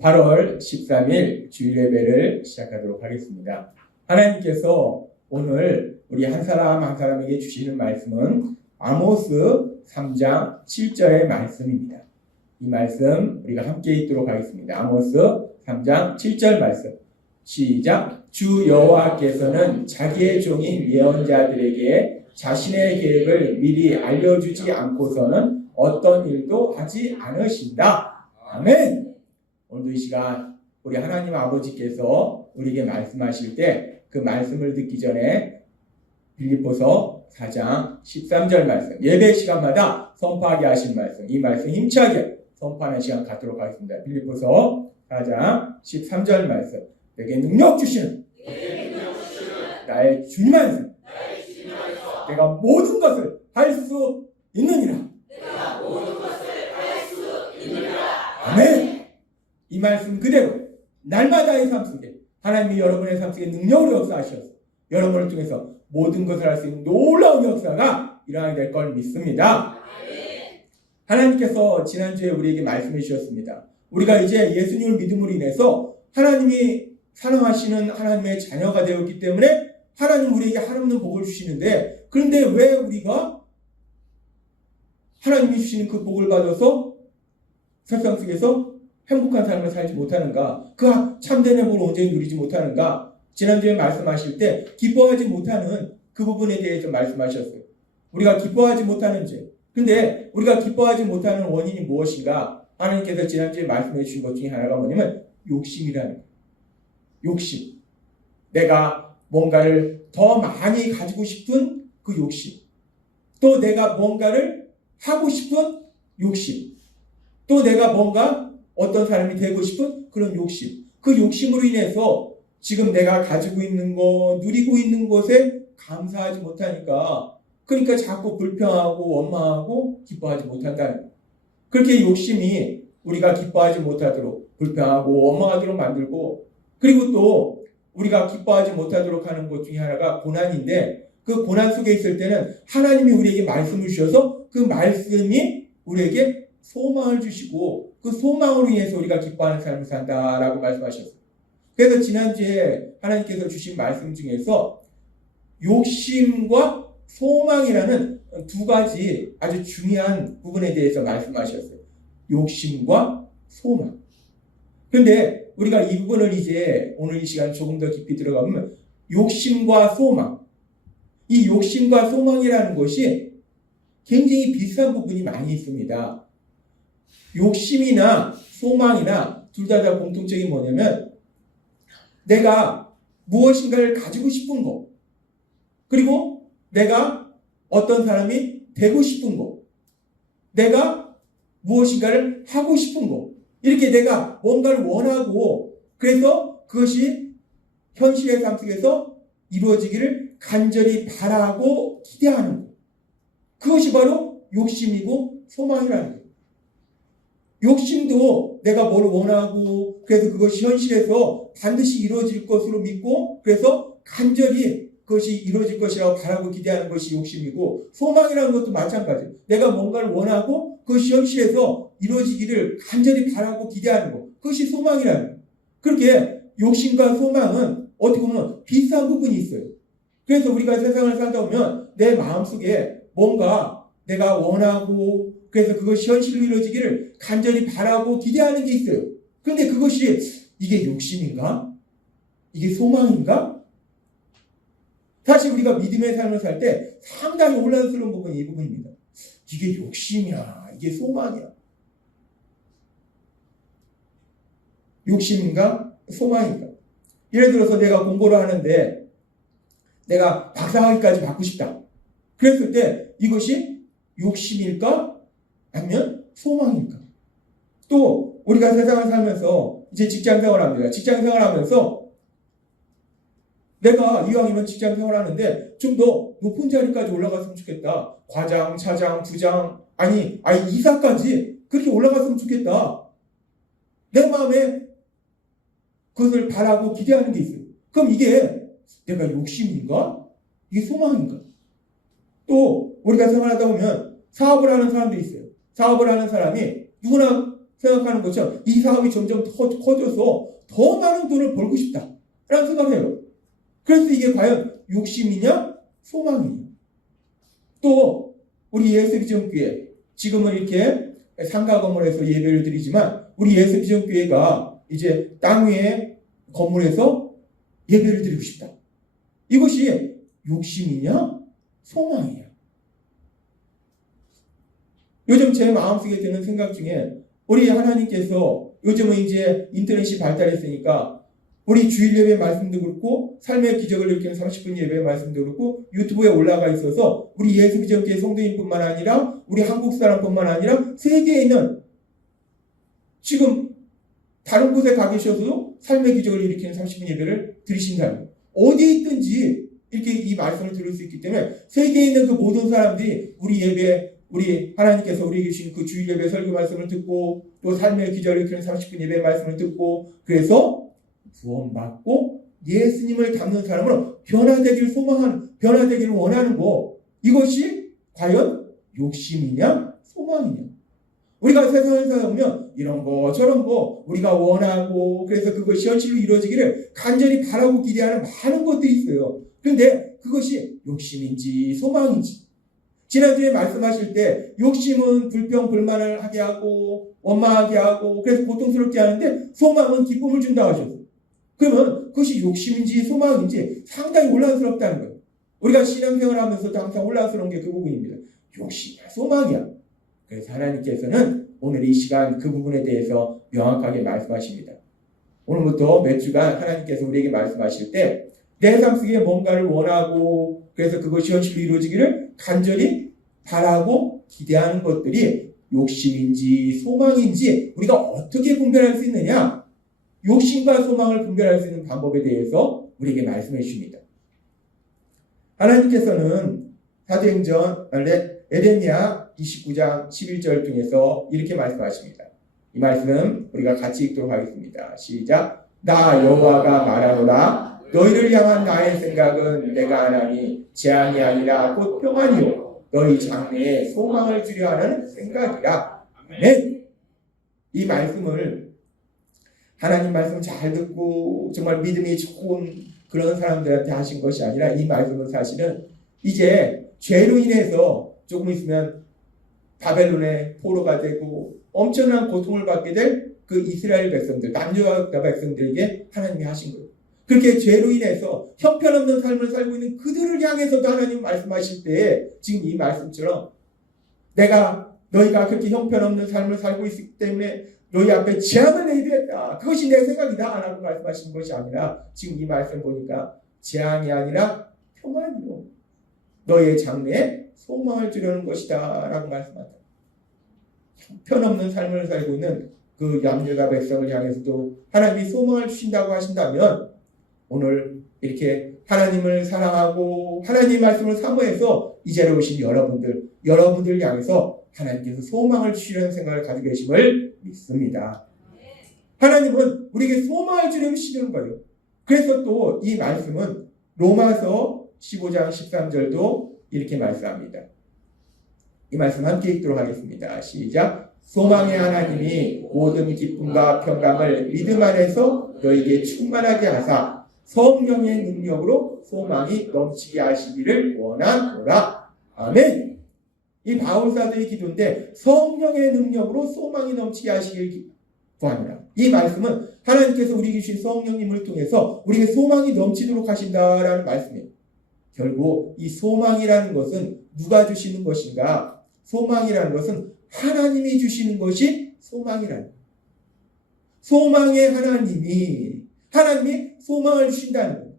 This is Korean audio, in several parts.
8월 13일 주일 예배를 시작하도록 하겠습니다. 하나님께서 오늘 우리 한 사람 한 사람에게 주시는 말씀은 아모스 3장 7절의 말씀입니다. 이 말씀 우리가 함께 읽도록 하겠습니다. 아모스 3장 7절 말씀. 시작. 주 여호와께서는 자기의 종인 예언자들에게 자신의 계획을 미리 알려주지 않고서는 어떤 일도 하지 않으신다. 아멘. 오늘도 이 시간 우리 하나님 아버지께서 우리에게 말씀하실 때 그 말씀을 듣기 전에 빌립보서 4장 13절 말씀, 예배 시간마다 선포하게 하신 말씀, 이 말씀 힘차게 선포하는 시간 갖도록 하겠습니다. 빌립보서 4장 13절 말씀, 내게 능력 주시는 나의 주님 안에서 내가 모든 것을 할 수 있느니라. 아멘. 이 말씀 그대로 날마다의 삶 속에 하나님이 여러분의 삶 속에 능력으로 역사하셔서 여러분을 통해서 모든 것을 할 수 있는 놀라운 역사가 일어나게 될 걸 믿습니다. 하나님께서 지난주에 우리에게 말씀해 주셨습니다. 우리가 이제 예수님을 믿음으로 인해서 하나님이 사랑하시는 하나님의 자녀가 되었기 때문에 하나님 우리에게 한없는 복을 주시는데, 그런데 왜 우리가 하나님이 주시는 그 복을 받아서 세상 속에서 행복한 삶을 살지 못하는가? 그 참된 행복을 온전히 누리지 못하는가? 지난주에 말씀하실 때 기뻐하지 못하는 그 부분에 대해서 말씀하셨어요. 우리가 기뻐하지 못하는 죄. 근데 우리가 기뻐하지 못하는 원인이 무엇인가? 하나님께서 지난주에 말씀해 주신 것 중에 하나가 뭐냐면 욕심이라는 거예요. 욕심. 내가 뭔가를 더 많이 가지고 싶은 그 욕심. 또 내가 뭔가를 하고 싶은 욕심. 또 내가 뭔가 어떤 사람이 되고 싶은 그런 욕심. 그 욕심으로 인해서 지금 내가 가지고 있는 거, 누리고 있는 것에 감사하지 못하니까, 그러니까 자꾸 불평하고 원망하고 기뻐하지 못한다는 거예요. 그렇게 욕심이 우리가 기뻐하지 못하도록 불평하고 원망하도록 만들고, 그리고 또 우리가 기뻐하지 못하도록 하는 것 중에 하나가 고난인데, 그 고난 속에 있을 때는 하나님이 우리에게 말씀을 주셔서 그 말씀이 우리에게 소망을 주시고 그 소망으로 인해서 우리가 기뻐하는 삶을 산다라고 말씀하셨어요. 그래서 지난주에 하나님께서 주신 말씀 중에서 욕심과 소망이라는 두 가지 아주 중요한 부분에 대해서 말씀하셨어요. 욕심과 소망. 그런데 우리가 이 부분을 이제 오늘 이 시간 조금 더 깊이 들어가면 욕심과 소망, 이 욕심과 소망이라는 것이 굉장히 비슷한 부분이 많이 있습니다. 욕심이나 소망이나 둘 다 공통점이 뭐냐면 내가 무엇인가를 가지고 싶은 거, 그리고 내가 어떤 사람이 되고 싶은 거, 내가 무엇인가를 하고 싶은 거, 이렇게 내가 뭔가를 원하고 그래서 그것이 현실의 삶 속에서 이루어지기를 간절히 바라고 기대하는 거, 그것이 바로 욕심이고 소망이라는 거예요. 욕심도 내가 뭘 원하고 그래서 그것이 현실에서 반드시 이루어질 것으로 믿고 그래서 간절히 그것이 이루어질 것이라고 바라고 기대하는 것이 욕심이고, 소망이라는 것도 마찬가지예요. 내가 뭔가를 원하고 그것이 현실에서 이루어지기를 간절히 바라고 기대하는 것, 그것이 소망이라는 거예요. 그렇게 욕심과 소망은 어떻게 보면 비슷한 부분이 있어요. 그래서 우리가 세상을 살다 보면 내 마음속에 뭔가 내가 원하고 그래서 그것이 현실로 이루어지기를 간절히 바라고 기대하는 게 있어요. 그런데 그것이 이게 욕심인가? 이게 소망인가? 사실 우리가 믿음의 삶을 살 때 상당히 혼란스러운 부분이 이 부분입니다. 이게 욕심이야? 이게 소망이야? 욕심인가? 소망인가? 예를 들어서 내가 공부를 하는데 내가 박사학위까지 받고 싶다. 그랬을 때 이것이 욕심일까? 아니면 소망일까? 또 우리가 세상을 살면서 이제 직장 생활합니다. 직장 생활하면서 내가 이왕이면 직장 생활하는데 좀 더 높은 자리까지 올라갔으면 좋겠다. 과장, 차장, 부장, 아니 이사까지 그렇게 올라갔으면 좋겠다. 내 마음에 그것을 바라고 기대하는 게 있어요. 그럼 이게 내가 욕심인가? 이게 소망인가? 또 우리가 생활하다 보면 사업을 하는 사람도 있어요. 사업을 하는 사람이 누구나 생각하는 것처럼 이 사업이 점점 더 커져서 더 많은 돈을 벌고 싶다라는 생각을 해요. 그래서 이게 과연 욕심이냐 소망이냐. 또 우리 예수비전교회 지금은 이렇게 상가 건물에서 예배를 드리지만 우리 예수비전교회가 이제 땅 위에 건물에서 예배를 드리고 싶다. 이것이 욕심이냐 소망이냐. 요즘 제 마음속에 드는 생각 중에 우리 하나님께서 요즘은 이제 인터넷이 발달했으니까 우리 주일 예배 말씀도 그렇고 삶의 기적을 일으키는 30분 예배 말씀도 그렇고 유튜브에 올라가 있어서 우리 예수비전교회 성도인뿐만 아니라 우리 한국 사람뿐만 아니라 세계에 있는 지금 다른 곳에 가 계셔서도 삶의 기적을 일으키는 30분 예배를 들으신다는 거예요. 어디에 있든지 이렇게 이 말씀을 들을 수 있기 때문에 세계에 있는 그 모든 사람들이 우리 예배 우리 하나님께서 우리에게 주신 그 주일 예배 설교 말씀을 듣고 또 삶의 기적을 일으키는 30분 예배 말씀을 듣고 그래서 구원받고 예수님을 닮는 사람으로 변화되기를 소망하는, 변화되기를 원하는 거, 이것이 과연 욕심이냐 소망이냐. 우리가 세상을 살아보면 이런 거 저런 거 우리가 원하고 그래서 그것이 현실로 이루어지기를 간절히 바라고 기대하는 많은 것들이 있어요. 그런데 그것이 욕심인지 소망인지, 지난주에 말씀하실 때 욕심은 불평 불만을 하게 하고 원망하게 하고 그래서 고통스럽게 하는데 소망은 기쁨을 준다 하셨어요. 그러면 그것이 욕심인지 소망인지 상당히 혼란스럽다는 거예요. 우리가 신앙생활을 하면서도 항상 혼란스러운 게 그 부분입니다. 욕심이야 소망이야. 그래서 하나님께서는 오늘 이 시간 그 부분에 대해서 명확하게 말씀하십니다. 오늘부터 몇 주간 하나님께서 우리에게 말씀하실 때 내 삶 속에 뭔가를 원하고 그래서 그것이 현실로 이루어지기를 간절히 바라고 기대하는 것들이 욕심인지 소망인지 우리가 어떻게 분별할 수 있느냐, 욕심과 소망을 분별할 수 있는 방법에 대해서 우리에게 말씀해 주십니다. 하나님께서는 사도행전 에레미야 29장 11절 중에서 이렇게 말씀하십니다. 이 말씀 우리가 같이 읽도록 하겠습니다. 시작. 나 여호와가 말하노라. 너희를 향한 나의 생각은 내가 하나니 재앙이 아니라 곧 평안이요 너희 장래에 소망을 주려 하는 생각이라. 아멘. 이 말씀을 하나님 말씀 잘 듣고 정말 믿음이 좋은 그런 사람들한테 하신 것이 아니라 이 말씀은 사실은 이제 죄로 인해서 조금 있으면 바벨론의 포로가 되고 엄청난 고통을 받게 될 그 이스라엘 백성들, 남유다 백성들에게 하나님이 하신 거예요. 그렇게 죄로 인해서 형편없는 삶을 살고 있는 그들을 향해서도 하나님 말씀하실 때 지금 이 말씀처럼 너희가 그렇게 형편없는 삶을 살고 있기 때문에 너희 앞에 재앙을 내리겠다. 그것이 내 생각이다. 라고 말씀하신 것이 아니라 지금 이 말씀 보니까 재앙이 아니라 평안이요 너희의 장래에 소망을 주려는 것이다. 라고 말씀한다. 형편없는 삶을 살고 있는 그 남유다 백성을 향해서도 하나님이 소망을 주신다고 하신다면 오늘 이렇게 하나님을 사랑하고 하나님 말씀을 사모해서 이 자리에 오신 여러분들 향해서 하나님께서 소망을 주시려는 생각을 가지고 계심을 믿습니다. 하나님은 우리에게 소망을 주시려는 거예요. 그래서 또 이 말씀은 로마서 15장 13절도 이렇게 말씀합니다. 이 말씀 함께 읽도록 하겠습니다. 시작. 소망의 하나님이 모든 기쁨과 평강을 믿음 안에서 너에게 충만하게 하사 성령의 능력으로 소망이 넘치게 하시기를 원하노라. 아멘. 이 바울사도의 기도인데 성령의 능력으로 소망이 넘치게 하시길 구합니다. 이 말씀은 하나님께서 우리에게 주신 성령님을 통해서 우리에게 소망이 넘치도록 하신다라는 말씀이에요. 결국 이 소망이라는 것은 누가 주시는 것인가? 소망이라는 것은 하나님이 주시는 것이 소망이라는 거예요. 소망의 하나님이 소망을 주신다는 거예요.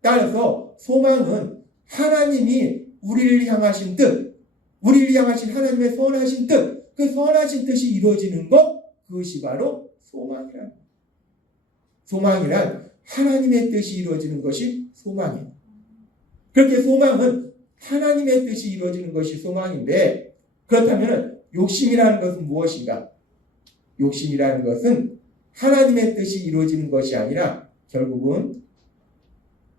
따라서 소망은 하나님이 우리를 향하신 뜻, 우리를 향하신 하나님의 선하신 뜻, 그 선하신 뜻이 이루어지는 것, 그것이 바로 소망이라는 거예요. 소망이란 하나님의 뜻이 이루어지는 것이 소망이에요. 그렇게 소망은 하나님의 뜻이 이루어지는 것이 소망인데, 그렇다면 욕심이라는 것은 무엇인가? 욕심이라는 것은 하나님의 뜻이 이루어지는 것이 아니라 결국은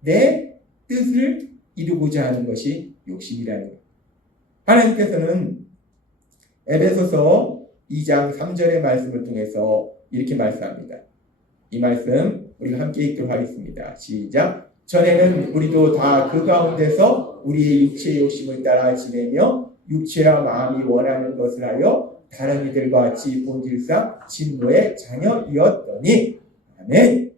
내 뜻을 이루고자 하는 것이 욕심이라는 거예요. 하나님께서는 에베소서 2장 3절의 말씀을 통해서 이렇게 말씀합니다. 이 말씀 우리가 함께 읽도록 하겠습니다. 시작. 전에는 우리도 다 그 가운데서 우리의 육체의 욕심을 따라 지내며 육체와 마음이 원하는 것을 하여 다른 이들과 같이 본질상 진노의 자녀이었더니. 아멘.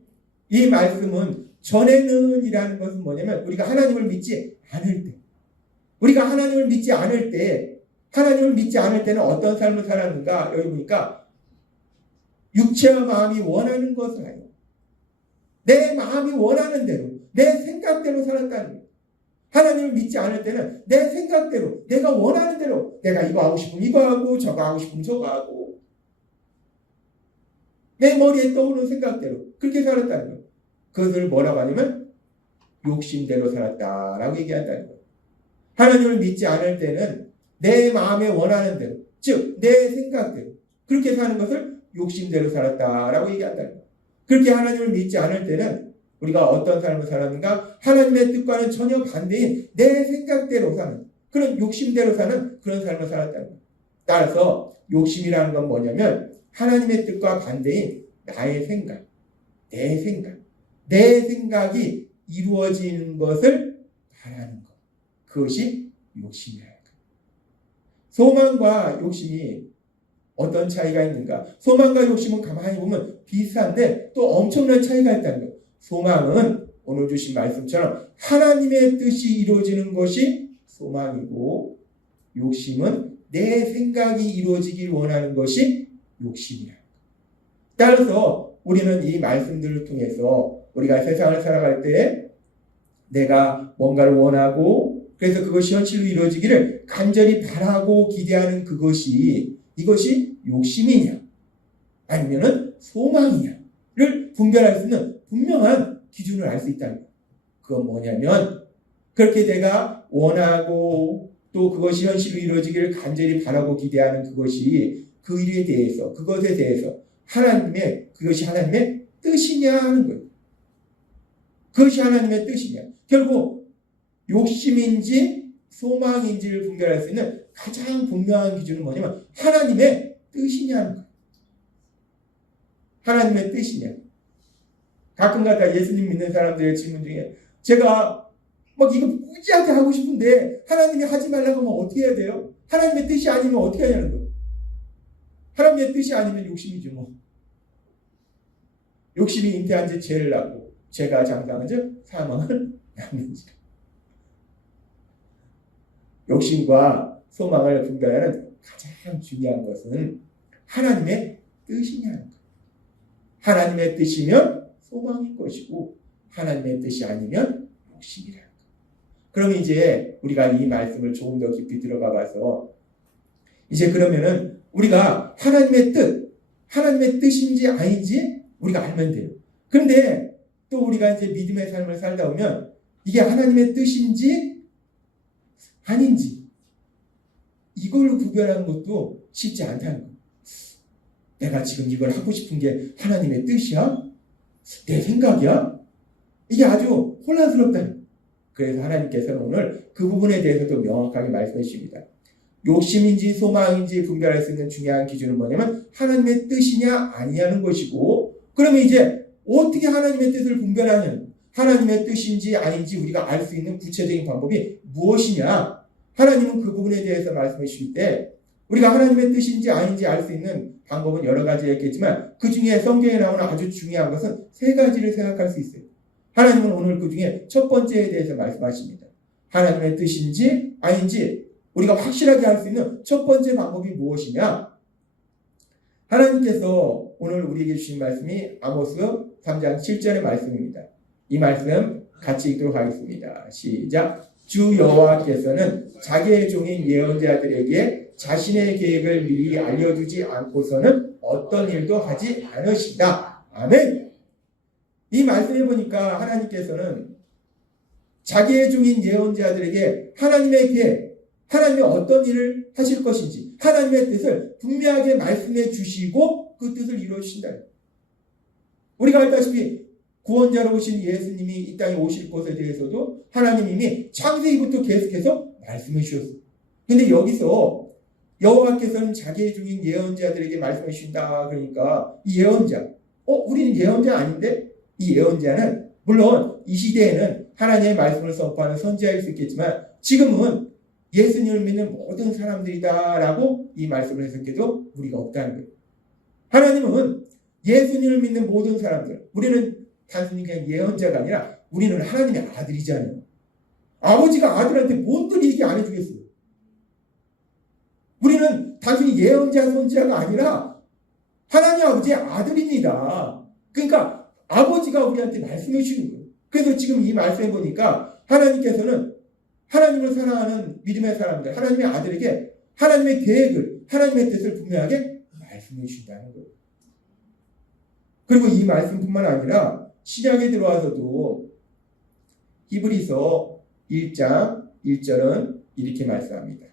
이 말씀은 전에는 이라는 것은 뭐냐면 우리가 하나님을 믿지 않을 때, 우리가 하나님을 믿지 않을 때는 어떤 삶을 살았는가? 여기 보니까 육체와 마음이 원하는 것을 하여 내 마음이 원하는 대로 내 생각대로 살았다는 거예요. 하나님을 믿지 않을 때는 내 생각대로 내가 원하는 대로 내가 이거 하고 싶으면 이거 하고 저거 하고 싶으면 저거 하고 내 머리에 떠오르는 생각대로 그렇게 살았다는 거예요. 그것을 뭐라고 하냐면 욕심대로 살았다라고 얘기한다는 거예요. 하나님을 믿지 않을 때는 내 마음에 원하는 대로, 즉 내 생각대로 그렇게 사는 것을 욕심대로 살았다라고 얘기한다는 거예요. 그렇게 하나님을 믿지 않을 때는 우리가 어떤 삶을 살았는가? 하나님의 뜻과는 전혀 반대인 내 생각대로 사는, 그런 욕심대로 사는 그런 삶을 살았다는 거예요. 따라서 욕심이라는 건 뭐냐면 하나님의 뜻과 반대인 나의 생각, 내 생각이 이루어지는 것을 바라는 것. 그것이 욕심이라는 거예요. 소망과 욕심이 어떤 차이가 있는가? 소망과 욕심은 가만히 보면 비슷한데 또 엄청난 차이가 있다는 거예요. 소망은 오늘 주신 말씀처럼 하나님의 뜻이 이루어지는 것이 소망이고, 욕심은 내 생각이 이루어지길 원하는 것이 욕심이야. 따라서 우리는 이 말씀들을 통해서 우리가 세상을 살아갈 때 내가 뭔가를 원하고 그래서 그것이 현실로 이루어지기를 간절히 바라고 기대하는 이것이 욕심이냐 아니면은 소망이냐를 분별할 수 있는 분명한 기준을 알 수 있다는 거예요. 그건 뭐냐면 그렇게 내가 원하고 또 그것이 현실로 이루어지기를 간절히 바라고 기대하는 그것이 그 일에 대해서 그것에 대해서 그것이 하나님의 뜻이냐 하는 거예요. 그것이 하나님의 뜻이냐. 결국 욕심인지 소망인지를 분별할 수 있는 가장 분명한 기준은 뭐냐면 하나님의 뜻이냐는 거예요. 하나님의 뜻이냐. 가끔가다 예수님 믿는 사람들의 질문 중에 제가 막 이거 무지하게 하고 싶은데 하나님이 하지 말라고 하면 어떻게 해야 돼요? 하나님의 뜻이 아니면 어떻게 하냐는 거예요. 하나님의 뜻이 아니면 욕심이죠 뭐. 욕심이 잉태한 지 죄를 낳고 죄가 장사한 즉 사망을 낳는지라. 욕심과 소망을 분별하는 가장 중요한 것은 하나님의 뜻이냐는 거예요. 하나님의 뜻이면 소망일 것이고 하나님의 뜻이 아니면 욕심이라는 거예요. 그럼 이제 우리가 이 말씀을 조금 더 깊이 들어가 봐서 이제 그러면은 우리가 하나님의 뜻인지 아닌지 우리가 알면 돼요. 그런데 또 우리가 이제 믿음의 삶을 살다 보면 이게 하나님의 뜻인지 아닌지 이걸 구별하는 것도 쉽지 않다는 거예요. 내가 지금 이걸 하고 싶은 게 하나님의 뜻이야? 내 생각이야? 이게 아주 혼란스럽다. 그래서 하나님께서는 오늘 그 부분에 대해서도 명확하게 말씀해 주십니다. 욕심인지 소망인지 분별할 수 있는 중요한 기준은 뭐냐면 하나님의 뜻이냐 아니냐는 것이고, 그러면 이제 어떻게 하나님의 뜻을 분별하는, 하나님의 뜻인지 아닌지 우리가 알 수 있는 구체적인 방법이 무엇이냐. 하나님은 그 부분에 대해서 말씀해 주실 때 우리가 하나님의 뜻인지 아닌지 알 수 있는 방법은 여러 가지였겠지만 그 중에 성경에 나오는 아주 중요한 것은 세 가지를 생각할 수 있어요. 하나님은 오늘 그 중에 첫 번째에 대해서 말씀하십니다. 하나님의 뜻인지 아닌지 우리가 확실하게 알 수 있는 첫 번째 방법이 무엇이냐? 하나님께서 오늘 우리에게 주신 말씀이 아모스 3장 7절의 말씀입니다. 이 말씀 같이 읽도록 하겠습니다. 시작. 주 여호와께서는 자기의 종인 예언자들에게 자신의 계획을 미리 알려주지 않고서는 어떤 일도 하지 않으신다. 아멘. 이 말씀에 보니까 하나님께서는 자기의 종인 예언자들에게 하나님의 계획, 하나님의 어떤 일을 하실 것인지 하나님의 뜻을 분명하게 말씀해 주시고 그 뜻을 이루어 주신다. 우리가 알다시피 구원자로 오신 예수님이 이 땅에 오실 것에 대해서도 하나님 이미 창세기부터 계속해서 말씀해 주셨어요. 근데 여기서 여호와께서는 자기의 종인 예언자들에게 말씀해 주신다. 그러니까 이 예언자, 우리는 예언자 아닌데? 이 예언자는 물론 이 시대에는 하나님의 말씀을 선포하는 선지자일 수 있겠지만 지금은 예수님을 믿는 모든 사람들이다라고 이 말씀을 해석해도 무리가 없다는 거예요. 하나님은 예수님을 믿는 모든 사람들, 우리는 단순히 그냥 예언자가 아니라 우리는 하나님의 아들이잖아요. 아버지가 아들한테 뭔들 얘기 안 해주겠어요. 우리는 단순히 예언자, 선지자가 아니라 하나님 아버지의 아들입니다. 그러니까 아버지가 우리한테 말씀해 주는 거예요. 그래서 지금 이 말씀해 보니까 하나님께서는 하나님을 사랑하는 믿음의 사람들, 하나님의 아들에게 하나님의 계획을, 하나님의 뜻을 분명하게 말씀해 주신다는 거예요. 그리고 이 말씀뿐만 아니라 신약에 들어와서도 히브리서 1장 1절은 이렇게 말씀합니다.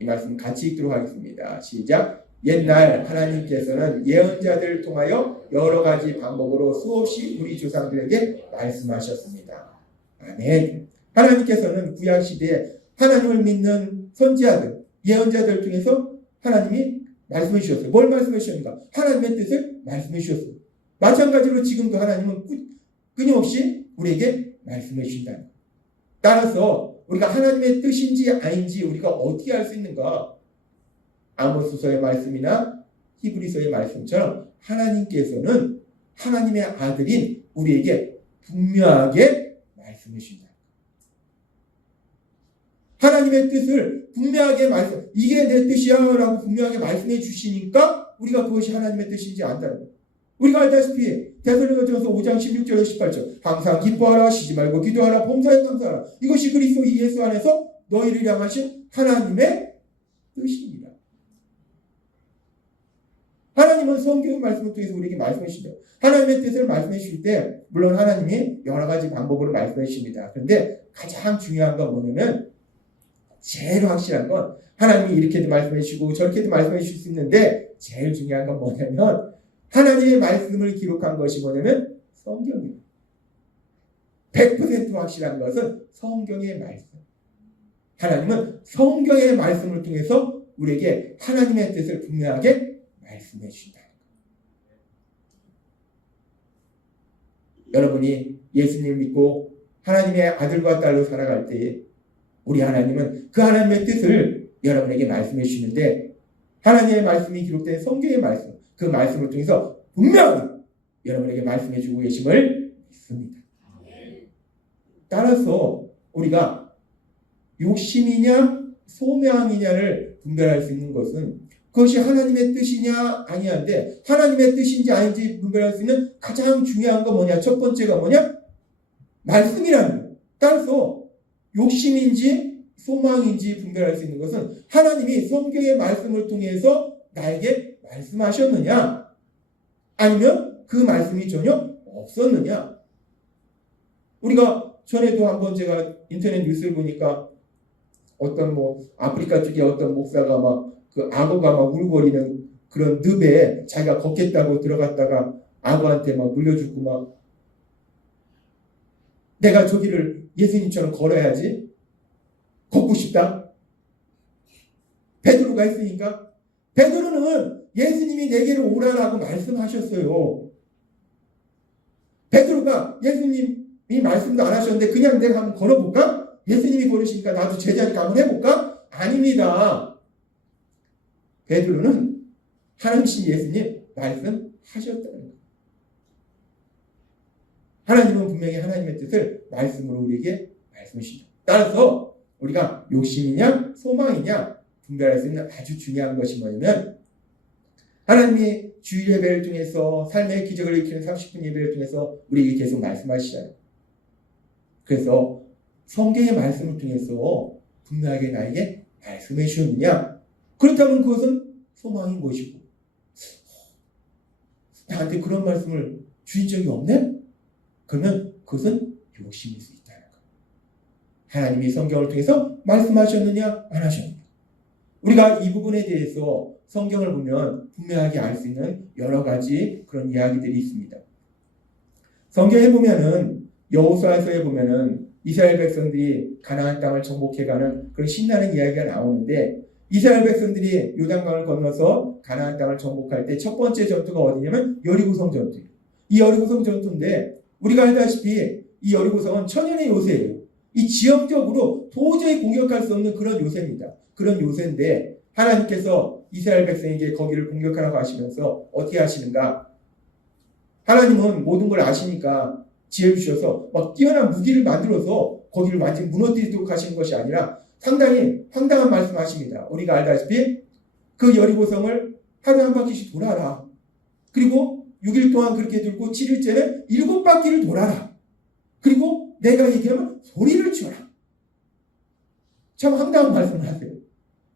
이 말씀 같이 읽도록 하겠습니다. 시작. 옛날 하나님께서는 예언자들을 통하여 여러 가지 방법으로 수없이 우리 조상들에게 말씀하셨습니다. 아멘. 하나님께서는 구약시대에 하나님을 믿는 선지자들, 예언자들 중에서 하나님이 말씀해 주셨어요. 뭘 말씀해 주셨는가? 하나님의 뜻을 말씀해 주셨어요. 마찬가지로 지금도 하나님은 끊임없이 우리에게 말씀해 주신다는 거예요. 따라서 우리가 하나님의 뜻인지 아닌지 우리가 어떻게 알 수 있는가? 아모스서의 말씀이나 히브리서의 말씀처럼 하나님께서는 하나님의 아들인 우리에게 분명하게 말씀해 주신다. 하나님의 뜻을 분명하게 이게 내 뜻이야 라고 분명하게 말씀해 주시니까 우리가 그것이 하나님의 뜻인지 안다는 거예요. 우리가 알다시피 데살로니가전서 5장 16절에 18절 항상 기뻐하라, 쉬지 말고 기도하라, 봉사에 감사하라. 이것이 그리스도 예수 안에서 너희를 향하신 하나님의 뜻입니다. 하나님은 성경의 말씀을 통해서 우리에게 말씀해 주시죠. 하나님의 뜻을 말씀해 주실 때 물론 하나님이 여러 가지 방법으로 말씀해 주십니다. 그런데 가장 중요한 건 뭐냐면 제일 확실한 건 하나님이 이렇게도 말씀해 주시고 저렇게도 말씀해 주실 수 있는데 제일 중요한 건 뭐냐면 하나님의 말씀을 기록한 것이 뭐냐면 성경이에요. 100% 확실한 것은 성경의 말씀. 하나님은 성경의 말씀을 통해서 우리에게 하나님의 뜻을 분명하게 말씀해 주신다. 여러분이 예수님을 믿고 하나님의 아들과 딸로 살아갈 때 우리 하나님은 그 하나님의 뜻을 여러분에게 말씀해 주시는데 하나님의 말씀이 기록된 성경의 말씀, 그 말씀을 통해서 분명히 여러분에게 말씀해 주고 계심을 믿습니다. 따라서 우리가 욕심이냐 소명이냐를 분별할 수 있는 것은 그것이 하나님의 뜻이냐 아니냐인데 하나님의 뜻인지 아닌지 분별할 수 있는 가장 중요한 건 뭐냐? 첫 번째가 뭐냐? 말씀이라는 거예요. 따라서 욕심인지 소망인지 분별할 수 있는 것은 하나님이 성경의 말씀을 통해서 나에게 말씀하셨느냐 아니면 그 말씀이 전혀 없었느냐. 우리가 전에도 한번 제가 인터넷 뉴스를 보니까 어떤 아프리카 쪽에 어떤 목사가 막 그 악어가 막 울고거리는 그런 늪에 자기가 걷겠다고 들어갔다가 악어한테 막 물려주고 막 내가 저기를 예수님처럼 걸어야지 걷고 싶다. 베드로가 했으니까 베드로는 예수님이 내게로 오라라고 말씀하셨어요. 베드로가 예수님이 말씀도 안 하셨는데 그냥 내가 한번 걸어볼까? 예수님이 걸으시니까 나도 제자리가 한번 해볼까? 아닙니다. 베드로는 하나님이신 예수님 말씀하셨다는 거예요. 하나님은 분명히 하나님의 뜻을 말씀으로 우리에게 말씀해 주신다. 따라서 우리가 욕심이냐 소망이냐 분별할 수 있는 아주 중요한 것이 뭐냐면 하나님이 주일 예배를 통해서 삶의 기적을 일으키는 30분 예배를 통해서 우리에게 계속 말씀하시잖아요. 그래서 성경의 말씀을 통해서 분명하게 나에게 말씀해 주셨느냐? 그렇다면 그것은 소망인 것이고 나한테 그런 말씀을 주신 적이 없네? 그러면 그것은 욕심일 수 있다는 거예요. 하나님이 성경을 통해서 말씀하셨느냐 안 하셨느냐. 우리가 이 부분에 대해서 성경을 보면 분명하게 알 수 있는 여러 가지 그런 이야기들이 있습니다. 성경에 보면은 여호수아서에 보면은 이스라엘 백성들이 가나안 땅을 정복해가는 그런 신나는 이야기가 나오는데 이스라엘 백성들이 요단강을 건너서 가나안 땅을 정복할 때 첫 번째 전투가 어디냐면 여리고성 전투예요. 이 여리고성 전투인데 우리가 알다시피 이 여리고성은 천연의 요새예요. 이 지역적으로 도저히 공격할 수 없는 그런 요새입니다. 그런 요새인데 하나님께서 이스라엘 백성에게 거기를 공격하라고 하시면서 어떻게 하시는가? 하나님은 모든 걸 아시니까 지혜 주셔서 막 뛰어난 무기를 만들어서 거기를 완전히 무너뜨리도록 하시는 것이 아니라 상당히 황당한 말씀하십니다. 우리가 알다시피 그 여리고성을 하루에 한 바퀴씩 돌아라. 그리고 6일 동안 그렇게 들고 7일째는 7바퀴를 돌아라. 그리고 내가 얘기하면 소리를 지어라. 참 황당한 말씀을 하세요.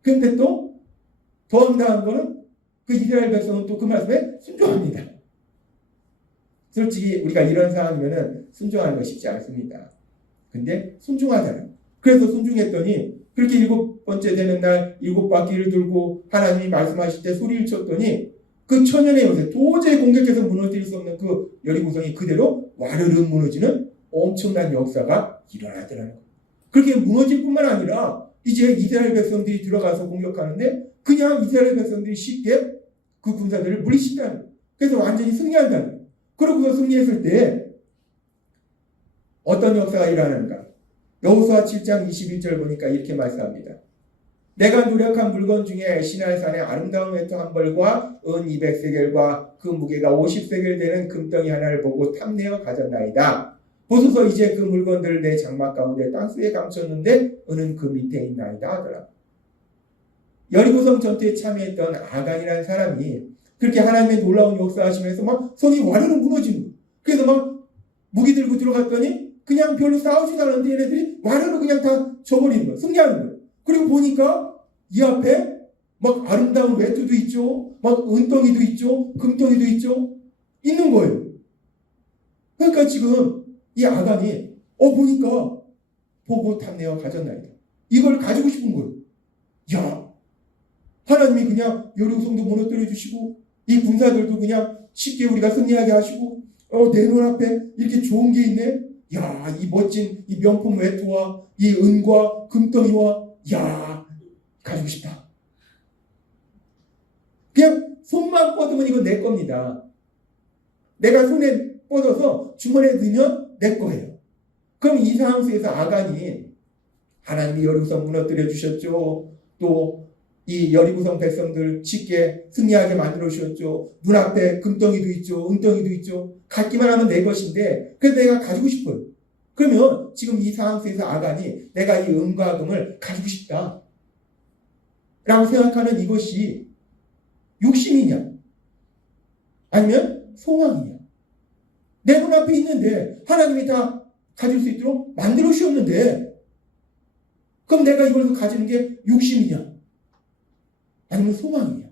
그런데 또 더 황당한 거는 그 이스라엘 백성은 또 그 말씀에 순종합니다. 솔직히 우리가 이런 상황이면 순종하는 거 쉽지 않습니다. 근데 순종하잖아요. 그래서 순종했더니 그렇게 7번째 되는 날 7바퀴를 돌고 하나님이 말씀하실 때 소리를 쳤더니 그 천연의 요새 도저히 공격해서 무너뜨릴 수 없는 그 여리고성이 그대로 와르르 무너지는 엄청난 역사가 일어나더라는 거예요. 그렇게 무너질 뿐만 아니라 이제 이스라엘 백성들이 들어가서 공격하는데 그냥 이스라엘 백성들이 쉽게 그 군사들을 물리친다는 거예요. 그래서 완전히 승리한다는 거예요. 그러고서 승리했을 때 어떤 역사가 일어나는가? 여호수아 7장 21절 보니까 이렇게 말씀합니다. 내가 노력한 물건 중에 시날산의 아름다운 외투 한 벌과 은 200세겔과 그 무게가 50세겔 되는 금덩이 하나를 보고 탐내어 가졌나이다. 보소서 이제 그 물건들을 내 장막 가운데 땅속에 감췄는데 은은 그 밑에 있나이다 하더라. 여리고성 전투에 참여했던 아간이라는 사람이 그렇게 하나님의 놀라운 역사하시면서 막 성이 와르르 무너지는 거예요. 그래서 막 무기 들고 들어갔더니 그냥 별로 싸우지도 않았는데 얘네들이 와르르 그냥 다 져버리는 거예요. 승리하는 거예요. 그리고 보니까 이 앞에 막 아름다운 외투도 있죠. 막 은덩이도 있죠. 금덩이도 있죠. 있는 거예요. 그러니까 지금 이 아간이 보니까 보고 탐내어 가졌나이다. 이걸 가지고 싶은 거예요. 야, 하나님이 그냥 여리고성도 무너뜨려 주시고 이 군사들도 그냥 쉽게 우리가 승리하게 하시고 내 눈앞에 이렇게 좋은 게 있네. 야, 이 멋진 이 명품 외투와 이 은과 금덩이와 야, 가지고 싶다. 그냥 손만 뻗으면 이건 내 겁니다. 내가 손에 뻗어서 주머니에 넣으면 내 거예요. 그럼 이 상황 속에서 아간이 하나님이 여리고성 무너뜨려 주셨죠. 또 이 여리고성 백성들 쉽게 승리하게 만들어 주셨죠. 눈앞에 금덩이도 있죠. 은덩이도 있죠. 갖기만 하면 내 것인데 그래서 내가 가지고 싶어요. 그러면 지금 이 상황 속에서 아간이 내가 이 은과 금을 가지고 싶다 라고 생각하는 이것이 욕심이냐 아니면 소망이냐. 내 눈앞에 있는데 하나님이 다 가질 수 있도록 만들어 주셨는데 그럼 내가 이걸 가지는 게 욕심이냐 아니면 소망이냐.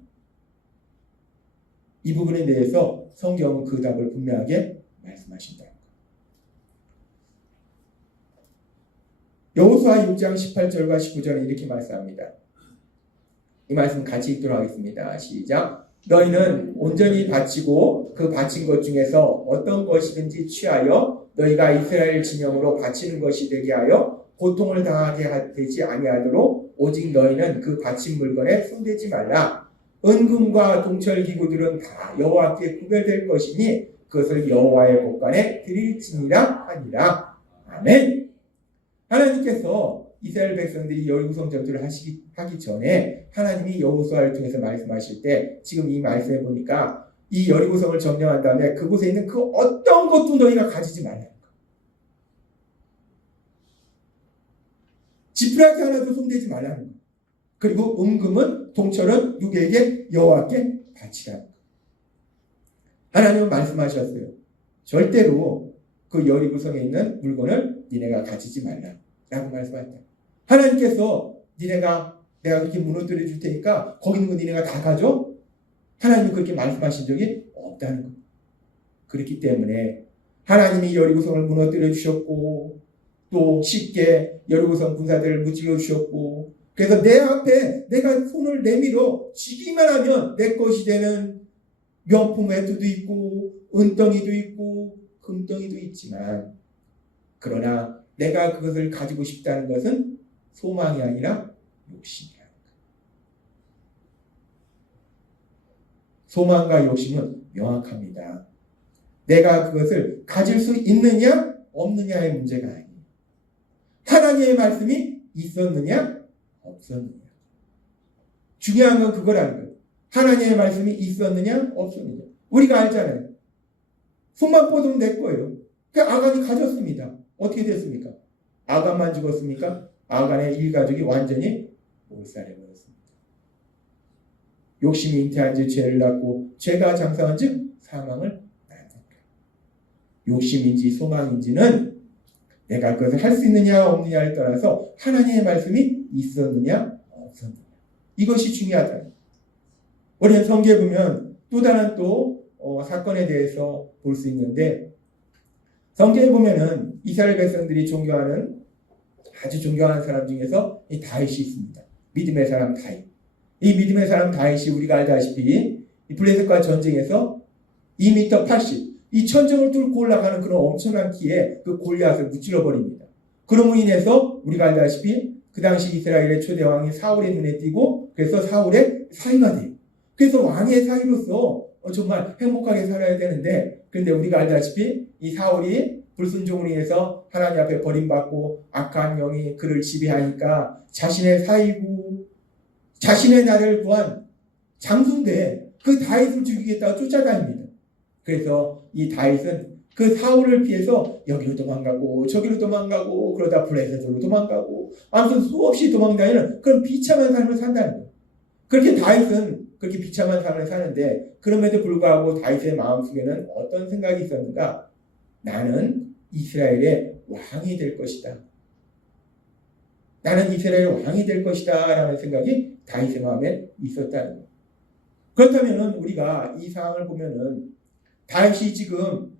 이 부분에 대해서 성경은 그 답을 분명하게 말씀하신다. 여호수아 6장 18절과 19절은 이렇게 말씀합니다. 이 말씀 같이 읽도록 하겠습니다. 시작. 너희는 온전히 바치고 그 바친 것 중에서 어떤 것이든지 취하여 너희가 이스라엘 진영으로 바치는 것이 되게 하여 고통을 당하게 되지 아니하도록 오직 너희는 그 바친 물건에 손대지 말라. 은금과 동철 기구들은 다 여호와께 구별될 것이니 그것을 여호와의 곳간에 드릴지니라 하니라. 아멘. 하나님께서 이스라엘 백성들이 여리고성 전투를 하기 전에 하나님이 여호수아를 통해서 말씀하실 때 지금 이 말씀해 보니까 이 여리고성을 점령한 다음에 그곳에 있는 그 어떤 것도 너희가 가지지 말라. 지푸라기 하나도 손대지 말라는 거예요. 그리고 은금은 동철은 누구에게? 여호와께 바치라는 거예요. 하나님은 말씀하셨어요. 절대로 그 여리고성에 있는 물건을 니네가 가지지 말라 라고 말씀하셨다. 하나님께서 내가 그렇게 무너뜨려 줄 테니까 거기 있는 거 니네가 다 가져? 하나님은 그렇게 말씀하신 적이 없다는 거예요. 그렇기 때문에 하나님이 여리고성을 무너뜨려 주셨고 또 쉽게 여리고성 군사들을 무찔러 주셨고 그래서 내 앞에 내가 손을 내밀어 쥐기만 하면 내 것이 되는 명품 외투도 있고 은덩이도 있고 금덩이도 있지만 그러나 내가 그것을 가지고 싶다는 것은 소망이 아니라 욕심이야. 소망과 욕심은 명확합니다. 내가 그것을 가질 수 있느냐 없느냐의 문제가 아니에요. 하나님의 말씀이 있었느냐 없었느냐. 중요한 건 그거라는 거예요. 하나님의 말씀이 있었느냐 없었느냐. 우리가 알잖아요. 손만 뻗으면 내 거예요. 그 아간이 가졌습니다. 어떻게 됐습니까? 아간만 죽었습니까? 아간의 일가족이 완전히 몰살해버렸습니다. 욕심이 잉태한 지 죄를 낳고 죄가 장사한 즉 사망을 낳는다. 욕심인지 소망인지는 내가 그것을 할 수 있느냐 없느냐에 따라서 하나님의 말씀이 있었느냐 없었느냐. 이것이 중요하다. 우리는 성경에 보면 또 다른 사건에 대해서 볼 수 있는데, 성경에 보면은 이스라엘 백성들이 존경하는 아주 존경하는 사람 중에서 이 다윗이 있습니다. 믿음의 사람 다윗. 이 믿음의 사람 다윗이 우리가 알다시피 이 블레셋과 전쟁에서 2m 80, 이 천정을 뚫고 올라가는 그런 엄청난 키에 그 골리앗을 무찔러 버립니다. 그럼으로 인해서 우리가 알다시피 그 당시 이스라엘의 초대 왕이 사울의 눈에 띄고 그래서 사울의 사위가 돼요. 그래서 왕의 사위로서 정말 행복하게 살아야 되는데, 그런데 우리가 알다시피 이 사울이 불순종으로 인해서 하나님 앞에 버림받고 악한 영이 그를 지배하니까 자신의 사위고 자신의 나라를 구한 장수인데 그 다윗을 죽이겠다고 쫓아다닙니다. 그래서 이 다윗은 그 사울을 피해서 여기로 도망가고 저기로 도망가고 그러다 블레셋으로 도망가고 아무튼 수없이 도망다니는 그런 비참한 삶을 산다는 거예요. 그렇게 다윗은 그렇게 비참한 삶을 사는데, 그럼에도 불구하고 다윗의 마음속에는 어떤 생각이 있었는가? 나는 이스라엘의 왕이 될 것이다. 나는 이스라엘의 왕이 될 것이다 라는 생각이 다윗의 마음에 있었다는 거예요. 그렇다면 우리가 이 상황을 보면은 다윗이 지금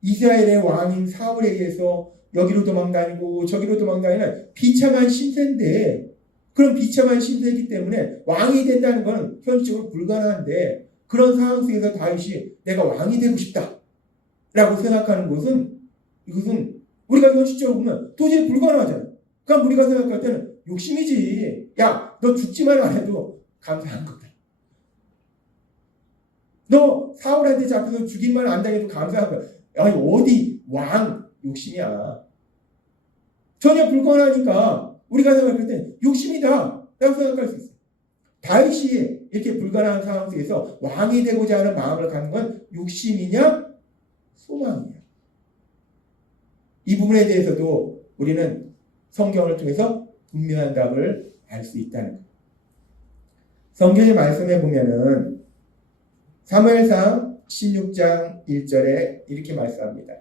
이스라엘의 왕인 사울에 의해서 여기로 도망다니고 저기로 도망다니는 비참한 신세인데, 그런 비참한 신세이기 때문에 왕이 된다는 건 현실적으로 불가능한데, 그런 상황 속에서 다윗이 내가 왕이 되고 싶다 라고 생각하는 것은, 이것은 우리가 현실적으로 보면 도저히 불가능하잖아요. 그럼 우리가 생각할 때는 욕심이지. 야, 너 죽지만 안 해도 감사한 거다. 너 사울한테 잡혀서 죽임만 안 당해도 감사한 거야. 아니, 어디 왕 욕심이야. 전혀 불가능하니까 우리가 생각할 때는 욕심이다 라고 생각할 수 있어요. 다윗이 이렇게 불가능한 상황 속에서 왕이 되고자 하는 마음을 갖는 건 욕심이냐 소망이냐. 이 부분에 대해서도 우리는 성경을 통해서 분명한 답을 알 수 있다는 거예요. 성경의 말씀에 보면은 사무엘상 16장 1절에 이렇게 말씀합니다.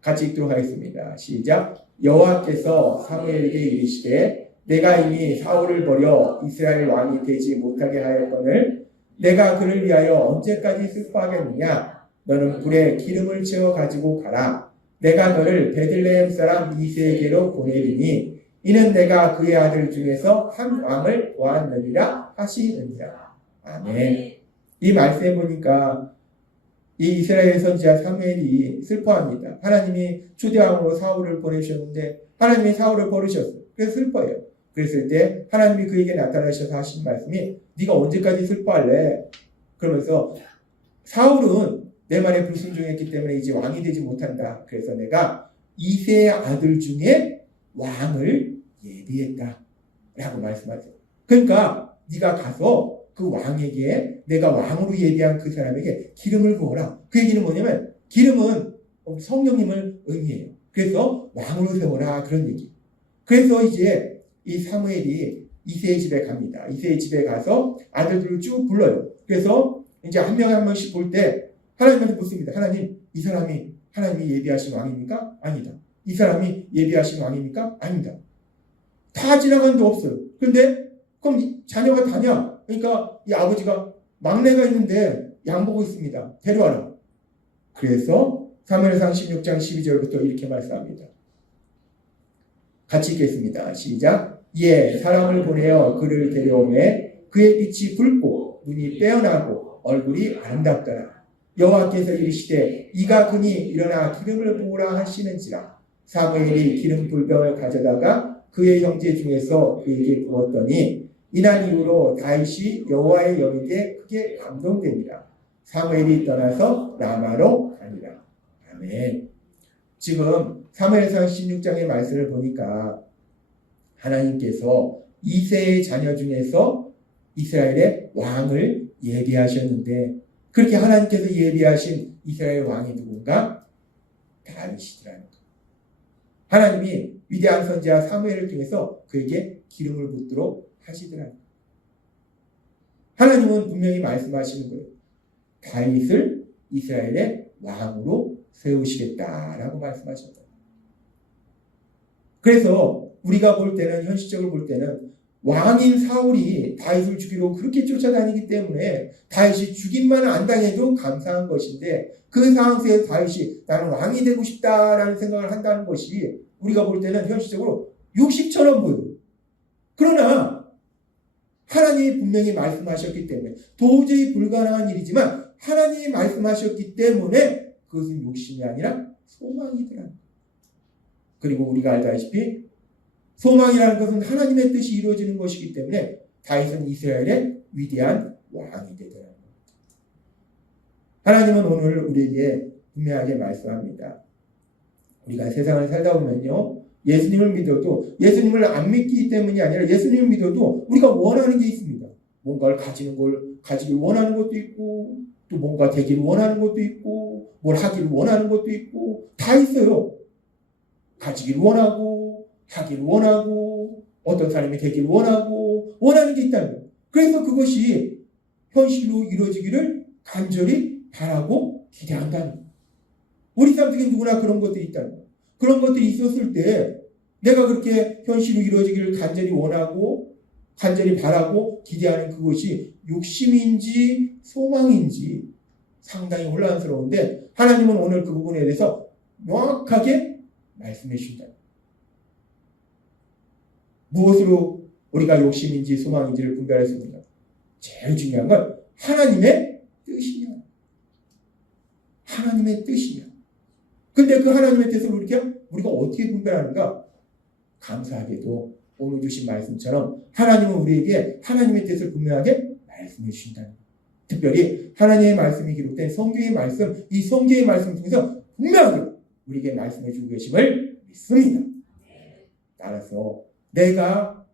같이 읽도록 하겠습니다. 시작. 여호와께서 사무엘에게 이르시되 내가 이미 사울을 버려 이스라엘 왕이 되지 못하게 하였거늘 내가 그를 위하여 언제까지 슬퍼하겠느냐. 너는 불에 기름을 채워 가지고 가라. 내가 너를 베들레헴 사람 이새에게로 보내리니 이는 내가 그의 아들 중에서 한 왕을 보았느니라 하시느니라. 아멘. 이 말씀에 보니까 이 이스라엘 선지자 사무엘이 슬퍼합니다. 하나님이 초대왕으로 사울을 보내셨는데 하나님이 사울을 버리셨어요. 그래서 슬퍼해요. 그랬을 때 하나님이 그에게 나타나셔서 하신 말씀이 네가 언제까지 슬퍼할래? 그러면서 사울은 내 말에 불순종했기 때문에 이제 왕이 되지 못한다. 그래서 내가 이새의 아들 중에 왕을 예비했다 라고 말씀하세요. 그러니까 네가 가서 그 왕에게 내가 왕으로 예비한 그 사람에게 기름을 부어라. 그 얘기는 뭐냐면 기름은 성령님을 의미해요. 그래서 왕으로 세워라 그런 얘기. 그래서 이제 이 사무엘이 이새의 집에 갑니다. 이새의 집에 가서 아들들을 쭉 불러요. 그래서 이제 한 명 한 명씩 볼 때 하나님한테 묻습니다. 하나님, 이 사람이 하나님이 예비하신 왕입니까? 아니다. 이 사람이 예비하신 왕입니까? 아닙니다. 다 지나가는데 없어요. 그런데 그럼 자녀가 다냐? 그러니까 이 아버지가 막내가 있는데 양보고 있습니다. 데려와라. 그래서 사무엘상 16장 12절부터 이렇게 말씀합니다. 같이 읽겠습니다. 시작. 예, 사람을 보내어 그를 데려오매 그의 빛이 붉고 눈이 빼어나고 얼굴이 아름답더라. 여호와께서 이르시되 이가 그니 일어나 기름을 부으라 하시는지라. 사무엘이 기름 불병을 가져다가 그의 형제 중에서 그에게 부었더니 이날 이후로 다윗이 여호와의 영에 크게 감동됩니다. 사무엘이 떠나서 라마로 가니라. 아멘. 지금 사무엘상 16장의 말씀을 보니까 하나님께서 이새의 자녀 중에서 이스라엘의 왕을 예비하셨는데, 그렇게 하나님께서 예비하신 이스라엘 왕이 누군가? 다윗이라는 것. 하나님이 위대한 선지자 사무엘을 통해서 그에게 기름을 붓도록 하시더라고요. 하나님은 분명히 말씀하시는 거예요. 다윗을 이스라엘의 왕으로 세우시겠다라고 말씀하셨다. 그래서 우리가 볼 때는, 현실적으로 볼 때는 왕인 사울이 다윗을 죽이러 그렇게 쫓아다니기 때문에 다윗이 죽임만 안 당해도 감사한 것인데, 그 상황 속에서 다윗이 나는 왕이 되고 싶다라는 생각을 한다는 것이 우리가 볼 때는 현실적으로 육식처럼 보여요. 그러나 하나님이 분명히 말씀하셨기 때문에, 도저히 불가능한 일이지만 하나님이 말씀하셨기 때문에 그것은 욕심이 아니라 소망이더라. 그리고 우리가 알다시피 소망이라는 것은 하나님의 뜻이 이루어지는 것이기 때문에 다윗은 이스라엘의 위대한 왕이 되더라. 하나님은 오늘 우리에게 분명하게 말씀합니다. 우리가 세상을 살다 보면요, 예수님을 믿어도, 예수님을 안 믿기 때문이 아니라 예수님을 믿어도 우리가 원하는 게 있습니다. 뭔가를 가지길 원하는 것도 있고, 또 뭔가 되기를 원하는 것도 있고, 뭘 하기를 원하는 것도 있고, 다 있어요. 가지기를 원하고, 하기를 원하고, 어떤 사람이 되기를 원하고, 원하는 게 있다는 거예요. 그래서 그것이 현실로 이루어지기를 간절히 바라고 기대한다는 거예요. 우리 삶 속에 누구나 그런 것들이 있다는 거예요. 그런 것들이 있었을 때 내가 그렇게 현실로 이루어지기를 간절히 원하고, 간절히 바라고 기대하는 그것이 욕심인지 소망인지 상당히 혼란스러운데, 하나님은 오늘 그 부분에 대해서 명확하게 말씀해 주신다. 무엇으로 우리가 욕심인지 소망인지를 분별했습니다. 제일 중요한 건 하나님의 뜻이냐. 하나님의 뜻이냐. 근데 그 하나님의 뜻을 우리가 어떻게 분별하는가? 감사하게도 오늘 주신 말씀처럼 하나님은 우리에게 하나님의 뜻을 분명하게 말씀해 주신다. 특별히 하나님의 말씀이 기록된 성경의 말씀, 이 성경의 말씀을 통해서 분명하게 우리에게 말씀해 주고 계심을 믿습니다. 따라서 내가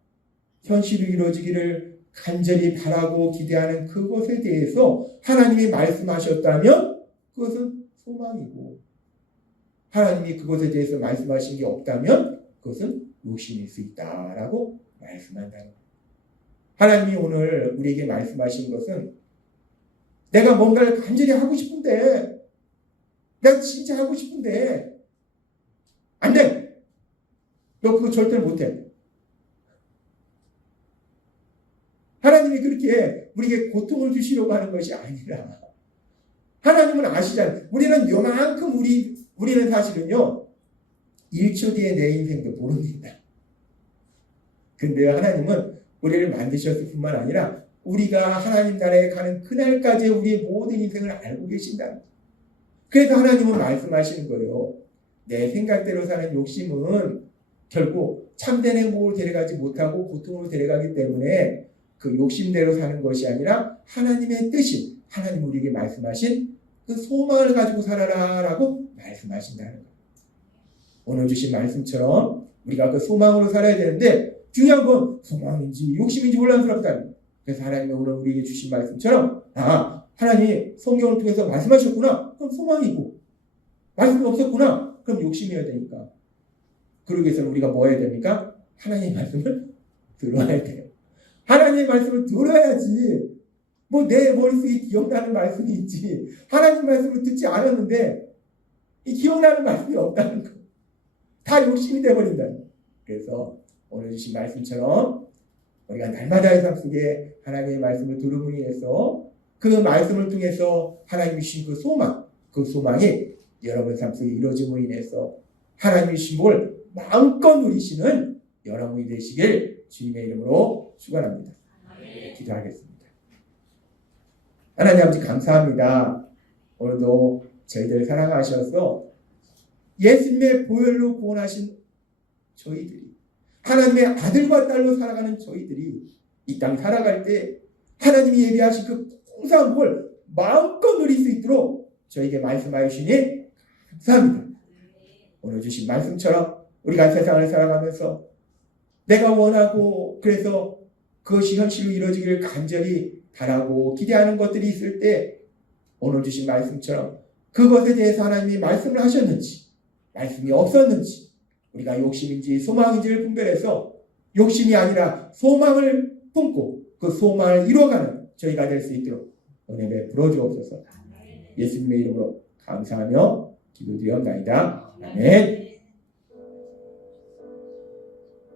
현실이 이루어지기를 간절히 바라고 기대하는 그것에 대해서 하나님이 말씀하셨다면 그것은 소망이고, 하나님이 그것에 대해서 말씀하신 게 없다면 그것은 욕심일 수 있다라고 말씀한다는 거예요. 하나님이 오늘 우리에게 말씀하신 것은 내가 뭔가를 간절히 하고 싶은데, 내가 진짜 하고 싶은데 안 돼. 너 그거 절대 못해. 하나님이 그렇게 우리에게 고통을 주시려고 하는 것이 아니라, 하나님은 아시잖아요. 우리는 요만큼 우리는 사실은요 1초 뒤에 내 인생도 모릅니다. 근데 하나님은 우리를 만드셨을 뿐만 아니라 우리가 하나님 나라에 가는 그날까지 우리의 모든 인생을 알고 계신다. 그래서 하나님은 말씀하시는 거예요. 내 생각대로 사는 욕심은 결국 참된 행복을 데려가지 못하고 고통으로 데려가기 때문에 그 욕심대로 사는 것이 아니라 하나님의 뜻인, 하나님 우리에게 말씀하신 그 소망을 가지고 살아라라고 말씀하신다는 거예요. 오늘 주신 말씀처럼 우리가 그 소망으로 살아야 되는데, 중요한 건 소망인지 욕심인지 혼란스럽다는 거예요. 그래서 하나님이 오늘 우리에게 주신 말씀처럼, 하나님이 성경을 통해서 말씀하셨구나, 그럼 소망이고, 말씀이 없었구나, 그럼 욕심이어야 되니까. 그러기 위해서는 우리가 뭐 해야 됩니까? 하나님의 말씀을 들어야 돼요. 하나님의 말씀을 들어야지. 뭐 내 머릿속에 기억나는 말씀이 있지, 하나님 말씀을 듣지 않았는데 이 기억나는 말씀이 없다는 거, 다 욕심이 돼버린다. 그래서 오늘 주신 말씀처럼 우리가 날마다의 삶 속에 하나님의 말씀을 들음으로 인해서 그 말씀을 통해서 하나님이 주신 그 소망, 그 소망이 여러분 삶 속에 이루어짐으로 인해서 하나님의 신복을 마음껏 누리시는 여러분이 되시길 주님의 이름으로 축원합니다. 기도하겠습니다. 하나님 아버지 감사합니다. 오늘도 저희들 사랑하셔서 예수님의 보혈로 구원하신 저희들이, 하나님의 아들과 딸로 살아가는 저희들이 이 땅 살아갈 때 하나님이 예비하신 그 풍성한 복을 마음껏 누릴 수 있도록 저에게 말씀하여 주시니 감사합니다. 오늘 주신 말씀처럼 우리가 세상을 살아가면서 내가 원하고 그래서 그것이 현실로 이루어지기를 간절히 바라고 기대하는 것들이 있을 때 오늘 주신 말씀처럼 그것에 대해서 하나님이 말씀을 하셨는지 말씀이 없었는지 우리가 욕심인지 소망인지를 분별해서 욕심이 아니라 소망을 품고 그 소망을 이루어가는 저희가 될 수 있도록 은혜 베풀어 주옵소서. 예수님의 이름으로 감사하며 기도드리옵나이다. 아멘.